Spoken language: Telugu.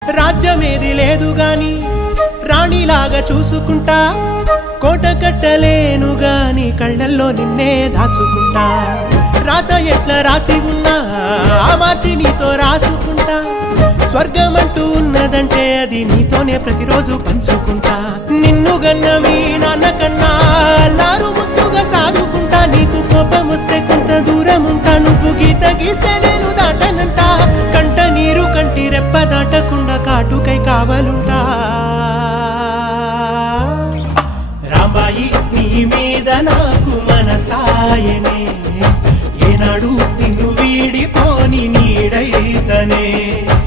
రాజ్యమేది లేదు గాని రాణిలాగా చూసుకుంటా, కోట కట్టలేను గాని కళ్ళల్లో నిన్నే దాచుకుంటా. రాత ఎట్లా రాసి ఉన్నా ఆ మార్చి నీతో రాసుకుంటా. స్వర్గమంటూ ఉన్నదంటే అది నీతోనే ప్రతిరోజు పంచుకుంటా. నిన్ను గన్న మీ నాన్న కన్నా అల్లారు ముద్దుగా సాదుకుంటా. నీకు కోపం వస్తే కొంత దూరం ఉంటా, నువ్వు గీత గీస్తే నేను దాటనంటా. కంట నీరు కంటి రెప్ప దాటకుండా కాటుకై కావలుంటా. రాంబాయి నీ మీద నాకు మనసాయనే, ఏనాడు నిన్ను వీడిపోని నీడైతనే.